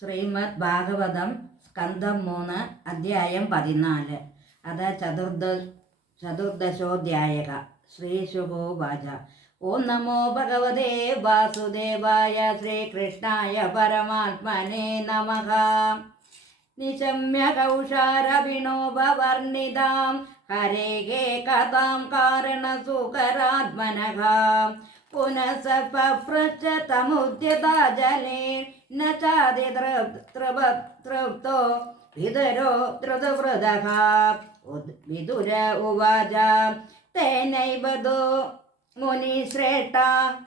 ശ്രീമദ് ഭാഗവതം സ്കന്ധം 3 അധ്യായം 14 അത ചതുർദശോധ്യായ. ശ്രീശുകോവാച. ഓം നമോ ഭഗവതേ വാസുദേവായ ശ്രീകൃഷ്ണായ പരമാത്മനെ നമഃ. നിശമ്യ കൗഷാരവിണോപവർണിതാം ഹരേഹേ കഥാം കാരണസുകരാത്മനഃ പുനഃസപൃച്ഛതമുദ്യതാ ജലേ ന ചാതിതൃപ്തോ വിതുരോ ധൃതവൃതഃ. വിതുര ഉവാച. തേനൈവദോ മുനിശ്രേഷ്ഠ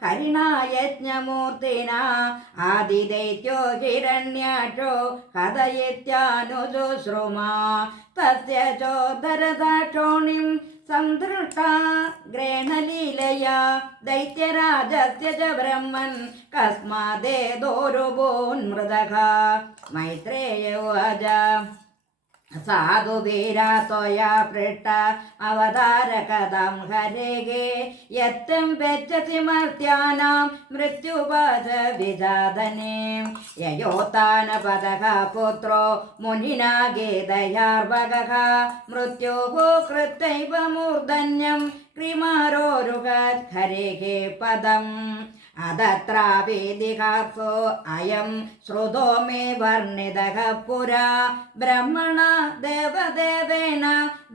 ഹരിണാ യജ്ഞമൂർത്തിനാ ആദിദൈത്യോ ഹിരണ്യാക്ഷോ കഥയിത്യാനുശുശ്രുമാ തസ്യ ചോദരദാക്ഷോണിം സംധൃഷ്ടാ ഗ്രേണലീലയാ ദൈത്യരാജസ്യ ച ബ്രഹ്മൻ കസ്മാദേതോരുഭൂന്മൃതഃ. മൈത്രേയ ഉവാച. സാധു വീരാ ത്വയാ പൃഷ്ട അവതാരകഥം ഹരേഹേ യത്തം ഗച്ഛസി മർത്യാനാം മൃത്യുപച വിജാതനേ യയോത്താനപദഃ പുത്രോ മുനിനാ ഗീതയാർഭകഃ മൃത്യോഃ കൃത്യൈവ മൂർധന്യം ക്രിമാരോരുഹത് ഹരേഹേ പദം അതത്രാവേദികാസോ അയം ശ്രുതോ മേ വർണ്ണിതഃ പുരാ ബ്രഹ്മണ ദേവദേവേന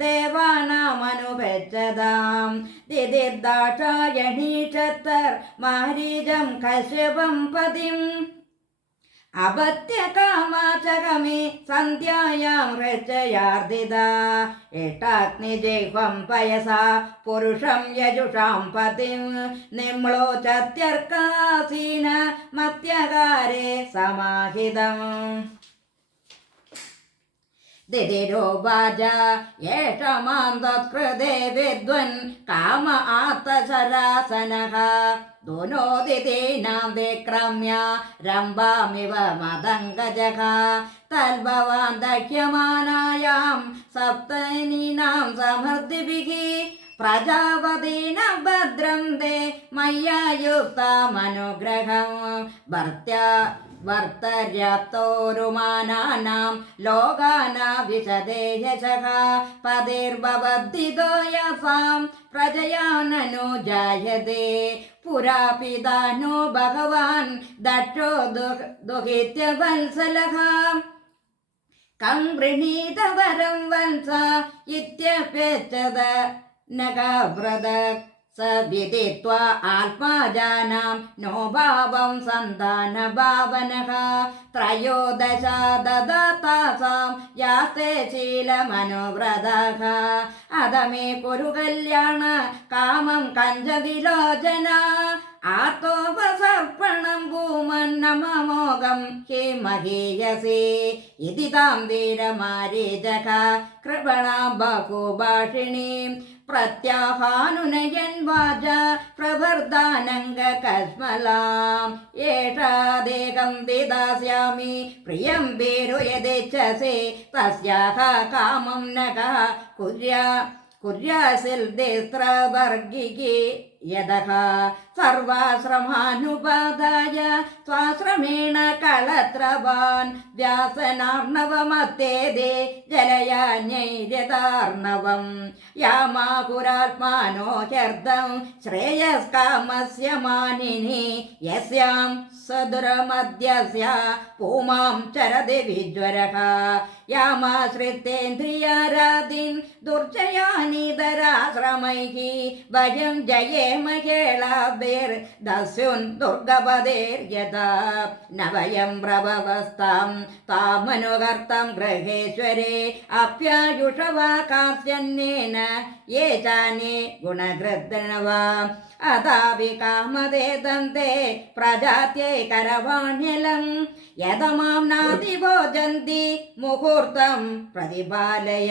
ദേവാനാമനുപെച്ഛതാം ദിദിർദാക്ഷായണീക്ഷത്തർ മാരീജം കശ്യപം പതിം അപത്യകാമാചകമേ സന്ധ്യായാം രചയാർദിതാ ഏഷ്ടാഗ്നിജിഹ്വം പയസാ പുരുഷം യജുഷാം പതിം നിമ്ലോചത്യർക്കാസീന മത്യകാരേ സമാഹിതം. ദിദിരോവാച. യേഷ മാം തത്കൃതേ വിദ്വൻ കാമ ആർത്തശരാസനഃ ദുനോദിതീനാം വിക്രമ്യ രംഭാമിവ മദംഗജഃ തൽഭവാൻ ദഹ്യമാനായാം സപ്തനീനാം സമൃദ്ധിഭിഃ പ്രജാപതീന ഭദ്രം തേ മയ്യാ യുക്തമനുഗ്രഹം വർത്തര്യാപ്തോരുമാനാനാം ലോകാനാവിശദേ യശഃ പതിർഭവദ്ധിതോ യസാം പ്രജയാനനോ ജായതേ പുരാ പിതാനോ ഭഗവാൻ ദക്ഷോ ദുഹിത്യവത്സലഃ കം ഗൃഹീത വരം വത്സ ഇത്യപേച്ഛത നഗവ്രത സ വിദിത്വാ ആത്മാജാനാം നോ ഭാവം സന്താന ഭാവനഃ ത്രയോദശ ദദാതാസാം യാസ്തേ ശീലമനുവ്രതഃ അധമേ കുരു കല്യാണ കാമം കഞ്ചവിലോചന ആർത്തോപസർപ്പണം ഭൂമന്നമമോകം ഹി മഹീയസേ ഇതി താം വീരമാരീചക കൃപണാം ബഹുഭാഷിണീം പ്രത്യാഹാനുനയൻ വാച പ്രവർദാനംഗ കസ്മലാം ഏഷാദേഹം വിദാസ്യാമി പ്രിയം ഭീരു യദിച്ഛസേ തസ്യാഹ കാമം നഖ കുര്യാസിൽദിസ്ത്രവർഗികി യദഃ സർവാശ്രമാനുപാദായ സ്വാശ്രമേണ കളത്രവാൻ വ്യാസനാർണവമത്തേതേ ജലയാന്യൈര്യതാർണവം യാമാഹുരാത്മാനോ ഹ്യർത്ഥം ശ്രേയസ്കാമസ്യ മാനിനി യസ്യാം സദുരമദ്യസ്യ പൂമാം ചരതി വിജ്വരഃ യാമാശ്രിതേന്ദ്രിയാരാധീൻ ദുർജയാനിതരാശ്രമൈഃ വയം ജയേമ കേളാഭിർദസ്യുൻ ദുർഗപദേർയഥാ ന വയം പ്രഭവസ്താം താമനുകർത്തം ഗൃഹേശ്വരേ അപ്യായുഷവാ കാസ്യന്യേന യേ ചാന്യേ ഗുണകൃത്നവാ അതാപി കാമദേദം തേ പ്രജാത്യൈ കരവാണ്യലം യതമാം നാതി ഭോജന്തി മുഹൂർത്തം പ്രതിപാലയ.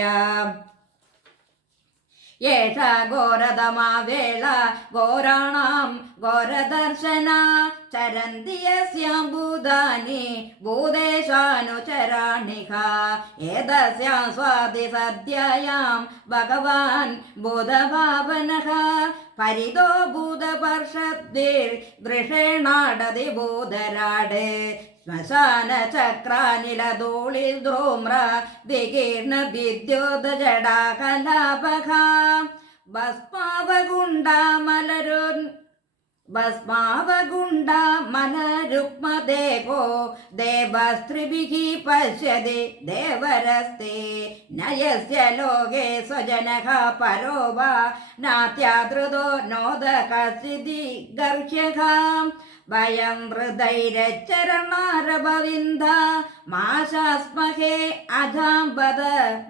യേഷാ ഘോരതമാ വേള ഘോരാണാം ഘോരദർശന ചരന്തി യസ്യാം ഭൂതാനി ഭൂതേശാനുചരാണിഃ ഏതസ്യാം സ്വാതി സദ്യയാം ഭഗവാൻ ഭൂതഭാവനഃ പരിതോ ഭൂതപർഷദ്ഭിർ ദൃഷേണാടതി ഭൂതരാട് ശ്മശാന ചക്രാനിലധൂളിൽ ധൂമ്ര വികീർണ വിദ്യോത ജടാകലാപഘ ഭസ്മാവകുണ്ട മലരുക്മദേവോ ദേവസ്ത്രിഭിः പശ്യതി ദേവരസ്തേ നയസ്യ ലോകേ സ്വജനഃ പരോ വാ നാത്യാദൃതോ നോദകസിതി ഗർഹ്യഃ വയം ഹൃദൈരച്ചരണാരഭവിന്ദ മാശാസ്മഹേ അജാംബദ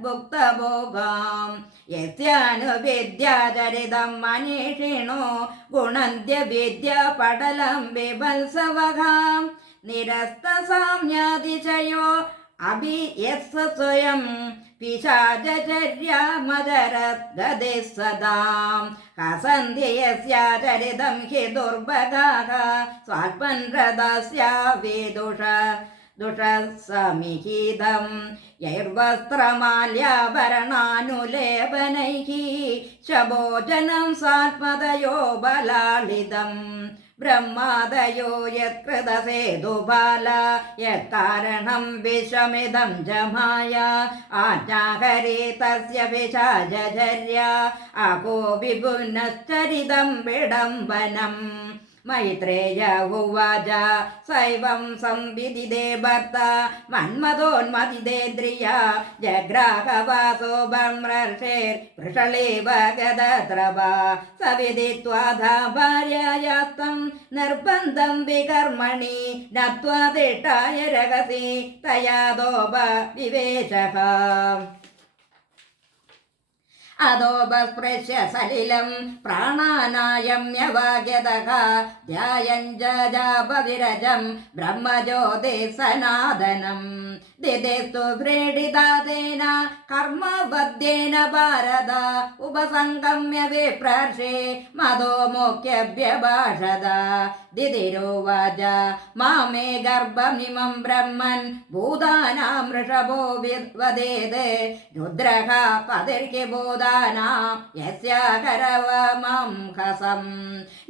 ഭുക്തഭോഗാം യസ്യാനുവിദ്യാചരിതം മനീഷിണോ ഗുണന്ത്യ വിദ്യ പടലം വിഭത്സവഹാം നിരസ്തസാമ്യാതിശയോ അഭിയസ്സ സ്വയം പിശാചര്യാമചരദ്ഗതി സദാം ഹസന്തി യസ്യാചരിതം ഹി ദുർഭഗാഃ സ്വാത്മൻരദസ്യ ദുഷസമിഹിതം യൈർവസ്ത്രമാല്യാഭരണാനുലേപനൈഃ ശഭോജനം സാത്മതയോ ബലാളിതം ബ്രഹ്മാദയോ യത്കൃതസേതുബാല യത്കാരണം വിശ്വമിദം ജമായ ആജ്ഞാഹരി തസ്യ പിശാചര്യ അകോ വിപുനശ്ചരിതം വിഡംബനം മൈത്രേയ ഉവാച സൈവം സംവിദിതേ ഭർത്ത മന്മഥോന്മതിദേന്ദ്രിയ ജഗ്രാഹവാസോ ഭ്രമർഷേർ വൃഷളേവ ഗദത്രവ സവിദിത്വാധാ ഭാര്യായാസ്തം നിർബന്ധം വികർമ്മണി നത്വാദിഷ്ടായ രഹസി തയാദോപ വിവേശഃ അധോപസ്പൃശ്യ സലിലം പ്രാണാനായമ്യവാഗ്യതഃ ധ്യായഞ്ജാപവിരജം ബ്രഹ്മജ്യോതി സനാതനം ദിദേസ്തു വ്രീഡിതാദേന കർമ്മവദ്യേന ഭാരത ഉപസംഗമ്യ വിപ്രാർഷേ മധോ മോക്ഷ്യഭ്യഭാഷത ദിതിരോവാച മാമേ ഗർഭമിമം ബ്രഹ്മൻ ഭൂതാനാം ഋഷഭോ വദേത് രുദ്രഃ പതിർഹി ഭൂതാനാം യസ്യാകരവമം ഹസം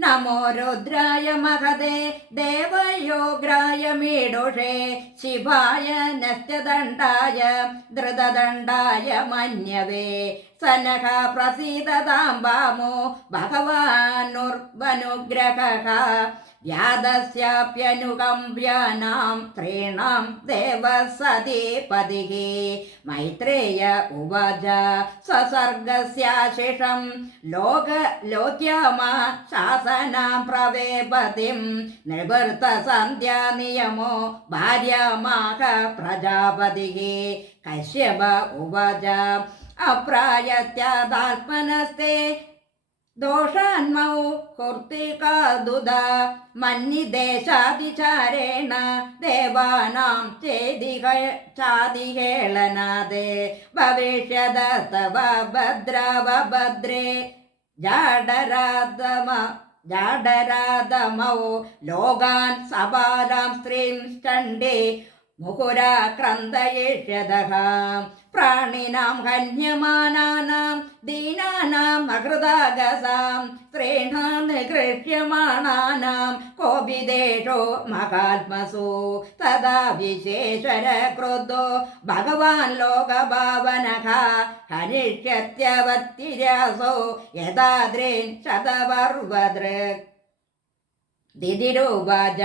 നമോ രുദ്രായ മഹതേ ദേവയോഗ്രായ മീഡുഷേ ശിവായ നശ്ചദണ്ഡായ ധൃതദണ്ഡായ മന്യവേ സനഃ പ്രസീദതാം വാമോ ഭഗവാനുർവനുഗ്രഹഃ വ്യാദസ്യാപ്യനുകമ്പ്യാനാം ത്രീണാം ദേവസതീപതിഃ മൈത്രേയ ഉവാച സ്വസർഗസ്യാശിഷം ലോക്യാമാ ശാസനാം പ്രവേപതിം നിവൃത്ത സന്ധ്യാനിയമോ ഭാര്യാമാഹ പ്രജാപതിഃ കശ്യപ ഉവാച അപ്രായത്യാദാത്മനസ്തേ ദോഷാന്മൗ കുർത്തികാദുദ മന്യദേശാതിചാരേണ ദേവാനാം ചാതിഹേളനാദേ ഭവിഷ്യത തവ ഭദ്രവഭദ്രേ ജാഡരാദമൗ ലോകാൻ സപാലാം സ്ത്രീം ചണ്ഡേ മുഹുരാക്രന്ദയിഷ്യതഃ പ്രാണിനാം ഹന്യമാനാനാം ദീനാനാം അകൃതാഗസാം സ്ത്രീണാം നിഗൃഹ്യമാണാനാം കോപിദേഷോ മഹാത്മസു തഥാ വിശേഷര ക്രുദ്ധോ ഭഗവാൻ ലോകഭാവനഃ ഹനിഷ്യത്യവത്തിരാസോ യഥാദ്രേൻ ശതവർവദൃക് ദിതിരോവാച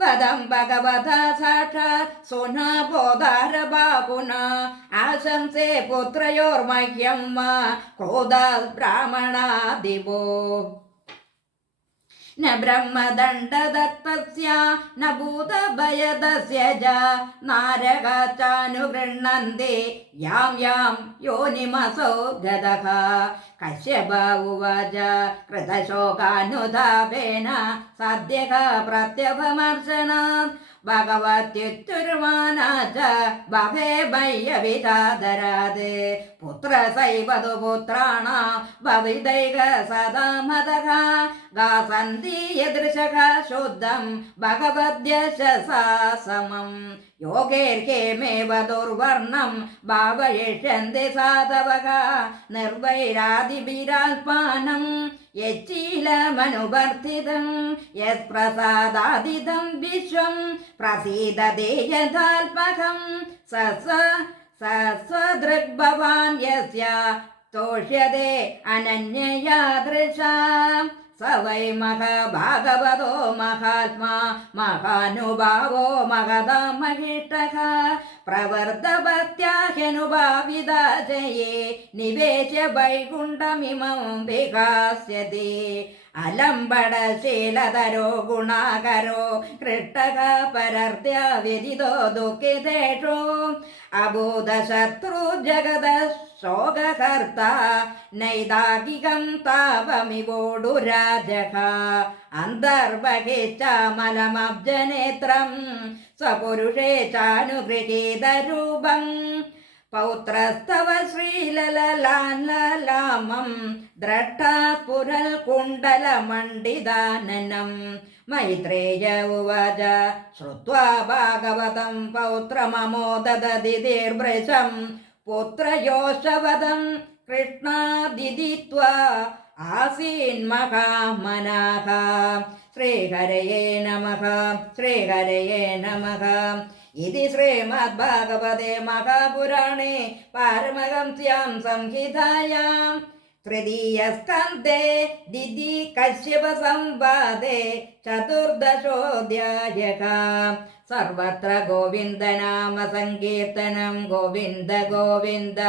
വദം ഭഗവത സാക്ഷാത് സുനാബോധാരബാഹുന ആശംസേ പുത്രയോർമഹ്യം വാ ക്രോധാത് ബ്രാഹ്മണാദിവോ ന ബ്രഹ്മദണ്ഡദത്തസ്യ ന ഭൂതഭയദസ്യ ച നാരകാചാനുഗൃഹ്ണന്തി യാം യാം യോനിമസോ ഗതഃ കശ്യപ ഉവാച കൃതശോകാനുതാപേന സദ്യഃ പ്രത്യഭമർശനാത് ഭഗവത്യുരുമാനാച ബഹേ ബഹ്യവിധാദരാത് പുത്രസൈവതു പുത്രാണാം ഭവിതൈക സദാമതഃ ഗാസന്തി യദൃശഃ ശുദ്ധം ഭഗവദ്യശസാ സമം യോഗേർഹേമേവ ദുർവർണം ഭാവയിഷ്യന്തി സാധവഃ നിർവൈരാദിഭിരാത്മാനം യച്ചീലമനുവർത്തിതം യത്പ്രസാദാദിതം വിശ്വം പ്രസീദതേ യഥാത്മകം സസ്വദൃഗ്ഭവാൻ യസ്യ തോഷ്യതേ അനന്യയാദൃശാം സ വൈ മഹാഭാഗവതോ മഹാത്മാ മഹാനുഭാവോ മഹതാ മഹിഷ്ടഃ പ്രവർത്തഭക്ത്യാഹ്യനുഭാവിതാജയേ നിവേശ്യ വൈകുണ്ഠമിമം വിഹാസ്യതി അലംബടശീലധരോ ഗുണാകരോ കൃഷ്ടഃ പരർദ്യ വ്യതിതോ ദുഃഖിതേഷു അബോധശത്രു ജഗത ശോകകർത്ത നൈതാകികം താപമിവോടുരാജഃ അന്തർബഹിശ്ചമലമബ്ജനേത്രം സ്വപുരുഷേ ചാനുഗൃഹീതരൂപം പൗത്രസ്തവ ശ്രീലലാലാമം ദ്രഷ്ടാ സ്ഫുരൽ കുണ്ടലമണ്ഡിതാനനം മൈത്രേയ ഉവാച ശ്രുത്വാ ഭാഗവതം പൗത്രമമോദദതിർഭൃശം പുത്രയോഷവദം കൃഷ്ണാദിദിത്വാ ആസീന്മഹാമനാഃ ശ്രീഹരയേ നമഃ ശ്രീഹരയേ നമഃ ഇതി ശ്രീമദ്ഭാഗവതേ മഹാപുരാണേ പാരമഹംസ്യാം സംഹിതായാം തൃതീയസ്കന്ധേ ദിതി കശ്യപ സംവാദേ ചതുർദശോऽധ്യായഃ സർവത്ര ഗോവിന്ദനാമ സങ്കീർത്തനം ഗോവിന്ദ ഗോവിന്ദ.